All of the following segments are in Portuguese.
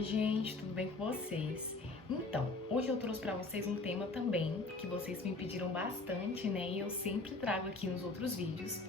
Oi, gente, tudo bem com vocês? Então, hoje eu trouxe pra vocês um tema também que vocês me pediram bastante, né? E eu sempre trago aqui nos outros vídeos,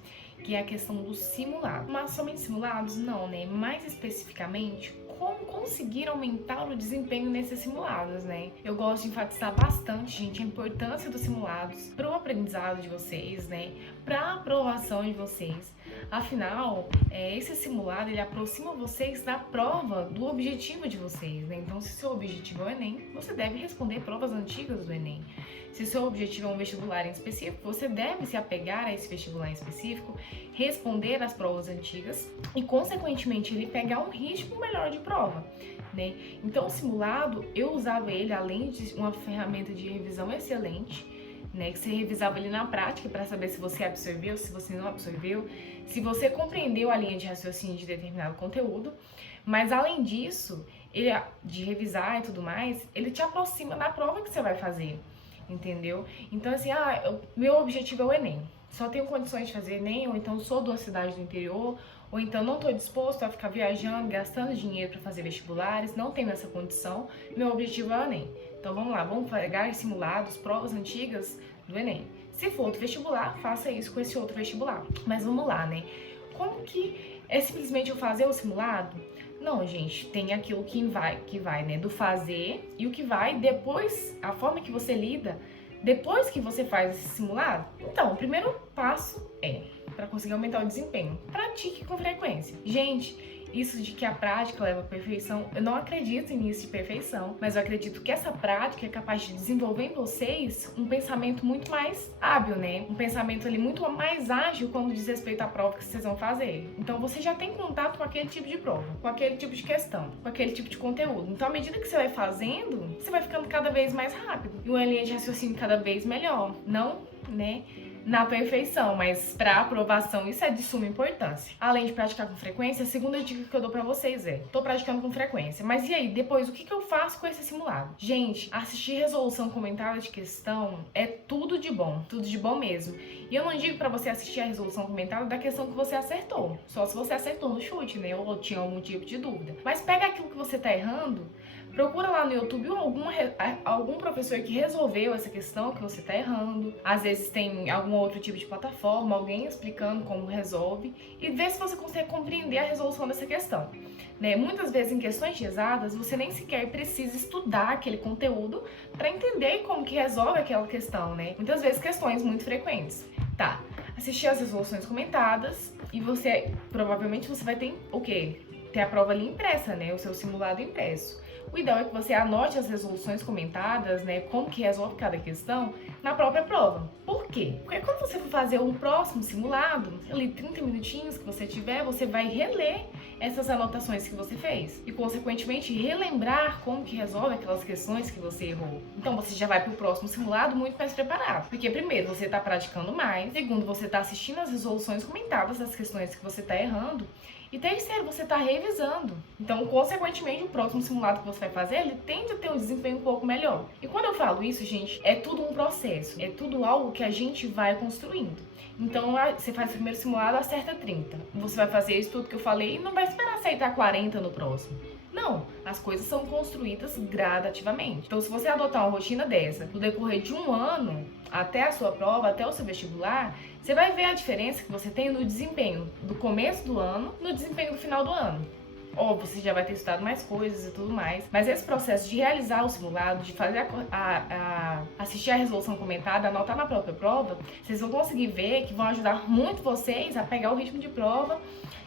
que é a questão do simulado. Mas somente simulados? Não, né? Mais especificamente, como conseguir aumentar o desempenho nesses simulados, né? Eu gosto de enfatizar bastante, gente, a importância dos simulados para o aprendizado de vocês, né? Para a aprovação de vocês. Afinal, esse simulado, ele aproxima vocês da prova, do objetivo de vocês, né? Então, se seu objetivo é o Enem, você deve responder provas antigas do Enem. Se seu objetivo é um vestibular em específico, você deve se apegar a esse vestibular em específico, responder às provas antigas e, consequentemente, ele pegar um ritmo melhor de prova, né? Então, o simulado, eu usava ele, além de uma ferramenta de revisão excelente, né, que você revisava ele na prática para saber se você absorveu, se você não absorveu, se você compreendeu a linha de raciocínio de determinado conteúdo. Mas além disso, ele, de revisar e tudo mais, ele te aproxima da prova que você vai fazer, entendeu? Então assim, meu objetivo é o Enem. Só tenho condições de fazer Enem, ou então sou de uma cidade do interior, ou então não estou disposto a ficar viajando, gastando dinheiro para fazer vestibulares, não tenho essa condição, meu objetivo é o Enem. Então vamos lá, vamos pegar simulados, provas antigas do Enem. Se for outro vestibular, faça isso com esse outro vestibular. Mas vamos lá, né? Como que é simplesmente eu fazer o simulado? Não, gente, tem aquilo que vai, né, do fazer e o que vai depois, a forma que você lida depois que você faz esse simulado. Então, o primeiro passo para conseguir aumentar o desempenho, pratique com frequência. Gente, isso de que a prática leva à perfeição, eu não acredito nisso de perfeição, mas eu acredito que essa prática é capaz de desenvolver em vocês um pensamento muito mais hábil, né? Um pensamento ali muito mais ágil quando diz respeito à prova que vocês vão fazer. Então você já tem contato com aquele tipo de prova, com aquele tipo de questão, com aquele tipo de conteúdo. Então à medida que você vai fazendo, você vai ficando cada vez mais rápido e uma linha de raciocínio cada vez melhor. Não, né, na perfeição, mas para aprovação isso é de suma importância. Além de praticar com frequência, a segunda dica que eu dou para vocês tô praticando com frequência, mas e aí, depois, o que eu faço com esse simulado? Gente, assistir resolução comentada de questão é tudo de bom mesmo. E eu não digo para você assistir a resolução comentada da questão que você acertou, só se você acertou no chute, né, ou tinha algum tipo de dúvida. Mas pega aquilo que você tá errando, procura lá no YouTube algum professor que resolveu essa questão que você tá errando. Às vezes tem algum outro tipo de plataforma, alguém explicando como resolve, e vê se você consegue compreender a resolução dessa questão, né? Muitas vezes em questões de exatas, você nem sequer precisa estudar aquele conteúdo para entender como que resolve aquela questão, né? Muitas vezes questões muito frequentes. Tá, assistir as resoluções comentadas e provavelmente você vai ter o quê? Ter a prova ali impressa, né? O seu simulado impresso. O ideal é que você anote as resoluções comentadas, né? Como que resolve cada questão na própria prova. Por quê? Porque quando você for fazer um próximo simulado, ali 30 minutinhos que você tiver, você vai reler essas anotações que você fez e, consequentemente, relembrar como que resolve aquelas questões que você errou. Então, você já vai para o próximo simulado muito mais preparado. Porque, primeiro, você está praticando mais. Segundo, você está assistindo as resoluções comentadas das questões que você está errando. E terceiro, você está revisando. Então, consequentemente, o próximo simulado que você vai fazer, ele tende a ter um desempenho um pouco melhor. E quando eu falo isso, gente, é tudo um processo. É tudo algo que a gente vai construindo. Então, você faz o primeiro simulado, acerta 30. Você vai fazer isso tudo que eu falei e não vai esperar acertar 40 no próximo. Não, as coisas são construídas gradativamente. Então, se você adotar uma rotina dessa no decorrer de um ano, até a sua prova, até o seu vestibular, você vai ver a diferença que você tem no desempenho do começo do ano e no desempenho do final do ano. Óbvio, você já vai ter estudado mais coisas e tudo mais, mas esse processo de realizar o simulado, de fazer assistir a resolução comentada, anotar na própria prova, vocês vão conseguir ver que vão ajudar muito vocês a pegar o ritmo de prova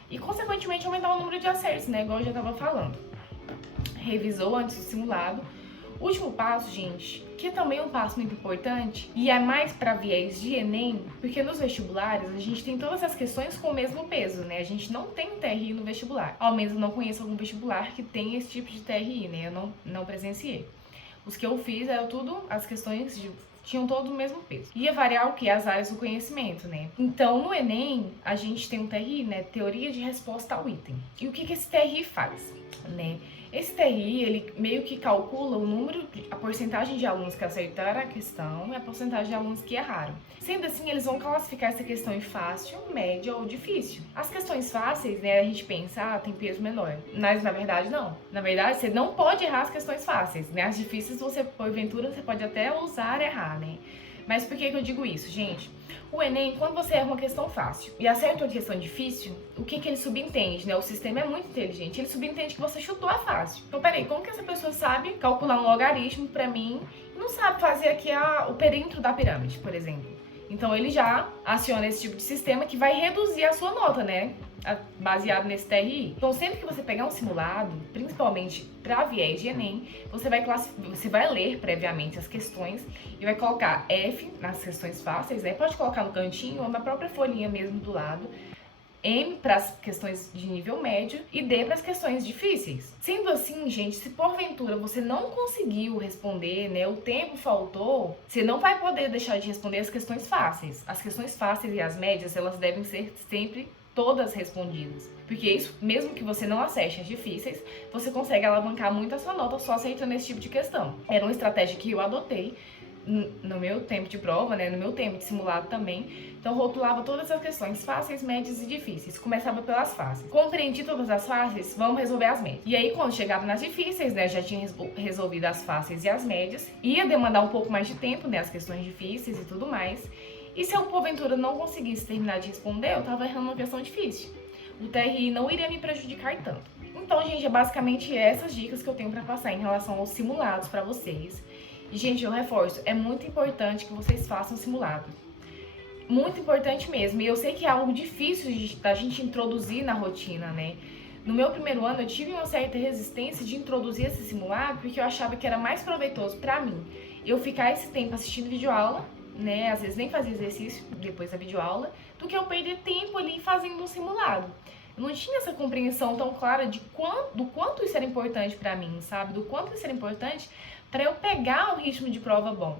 e, consequentemente, aumentar o número de acertos, né? Igual eu já estava falando. Revisou antes do simulado. Último passo, gente, que também é um passo muito importante e é mais para viés de Enem, porque nos vestibulares a gente tem todas as questões com o mesmo peso, né? A gente não tem TRI no vestibular. Ao menos eu não conheço algum vestibular que tenha esse tipo de TRI, né? Eu não presenciei. Os que eu fiz eram tudo, as questões tinham todo o mesmo peso. Ia variar o quê? As áreas do conhecimento, né? Então, no Enem, a gente tem um TRI, né? Teoria de resposta ao item. E o que esse TRI faz, né? Esse TRI, ele meio que calcula o número, a porcentagem de alunos que acertaram a questão e a porcentagem de alunos que erraram. Sendo assim, eles vão classificar essa questão em fácil, média ou difícil. As questões fáceis, né, a gente pensa, tem peso menor. Mas, na verdade, não. Na verdade, você não pode errar as questões fáceis, né? As difíceis, você, porventura, você pode até ousar errar, né? Mas por que eu digo isso, gente? O Enem, quando você erra uma questão fácil e acerta uma questão difícil, o que ele subentende, né? O sistema é muito inteligente, ele subentende que você chutou a fácil. Então, peraí, como que essa pessoa sabe calcular um logaritmo pra mim e não sabe fazer aqui o perímetro da pirâmide, por exemplo? Então, ele já aciona esse tipo de sistema que vai reduzir a sua nota, né? Baseado nesse TRI. Então, sempre que você pegar um simulado, principalmente para viés de Enem, você vai ler previamente as questões e vai colocar F nas questões fáceis, né? Pode colocar no cantinho ou na própria folhinha mesmo do lado. M para as questões de nível médio e D para as questões difíceis. Sendo assim, gente, se porventura você não conseguiu responder, né, o tempo faltou, você não vai poder deixar de responder as questões fáceis. As questões fáceis e as médias, elas devem ser sempre todas respondidas. Porque isso, mesmo que você não acerte as difíceis, você consegue alavancar muito a sua nota só aceitando esse tipo de questão. Era uma estratégia que eu adotei no meu tempo de prova, né, no meu tempo de simulado também. Então, rotulava todas as questões fáceis, médias e difíceis. Começava pelas fáceis. Compreendi todas as fáceis, vamos resolver as médias. E aí, quando chegava nas difíceis, né, já tinha resolvido as fáceis e as médias. Ia demandar um pouco mais de tempo, né, as questões difíceis e tudo mais. E se eu, porventura, não conseguisse terminar de responder, eu tava errando uma questão difícil. O TRI não iria me prejudicar tanto. Então, gente, é basicamente essas dicas que eu tenho pra passar em relação aos simulados pra vocês. E, gente, eu reforço, é muito importante que vocês façam simulado. Muito importante mesmo. E eu sei que é algo difícil da gente introduzir na rotina, né? No meu primeiro ano, eu tive uma certa resistência de introduzir esse simulado, porque eu achava que era mais proveitoso pra mim eu ficar esse tempo assistindo videoaula, né? Às vezes nem fazer exercício depois da videoaula, do que eu perder tempo ali fazendo um simulado. Eu não tinha essa compreensão tão clara do quanto isso era importante pra mim, sabe? Do quanto isso era importante para eu pegar um ritmo de prova bom.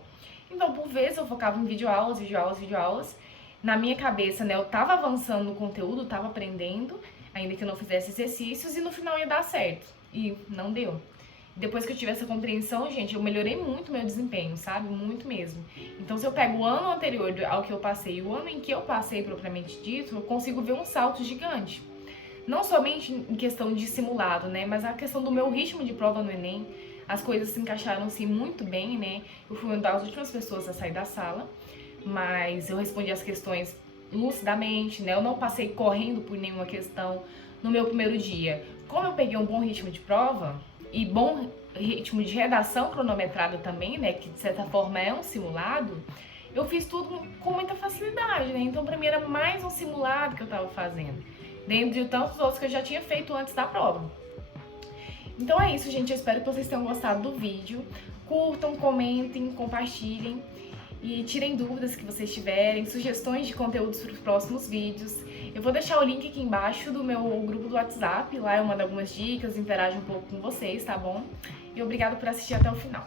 Então, por vezes, eu focava em videoaulas. Na minha cabeça, né, eu tava avançando no conteúdo, tava aprendendo, ainda que eu não fizesse exercícios, e no final ia dar certo. E não deu. Depois que eu tive essa compreensão, gente, eu melhorei muito meu desempenho, sabe? Muito mesmo. Então, se eu pego o ano anterior ao que eu passei e o ano em que eu passei propriamente dito, eu consigo ver um salto gigante. Não somente em questão de simulado, né? Mas a questão do meu ritmo de prova no Enem. As coisas se encaixaram assim muito bem, né? Eu fui uma das últimas pessoas a sair da sala, mas eu respondi as questões lucidamente, né? Eu não passei correndo por nenhuma questão no meu primeiro dia. Como eu peguei um bom ritmo de prova e bom ritmo de redação cronometrada também, né? Que de certa forma é um simulado, eu fiz tudo com muita facilidade, né? Então pra mim era mais um simulado que eu tava fazendo, dentro de tantos outros que eu já tinha feito antes da prova. Então é isso, gente. Eu espero que vocês tenham gostado do vídeo. Curtam, comentem, compartilhem e tirem dúvidas que vocês tiverem, sugestões de conteúdos para os próximos vídeos. Eu vou deixar o link aqui embaixo do meu grupo do WhatsApp. Lá eu mando algumas dicas, interajo um pouco com vocês, tá bom? E obrigado por assistir até o final.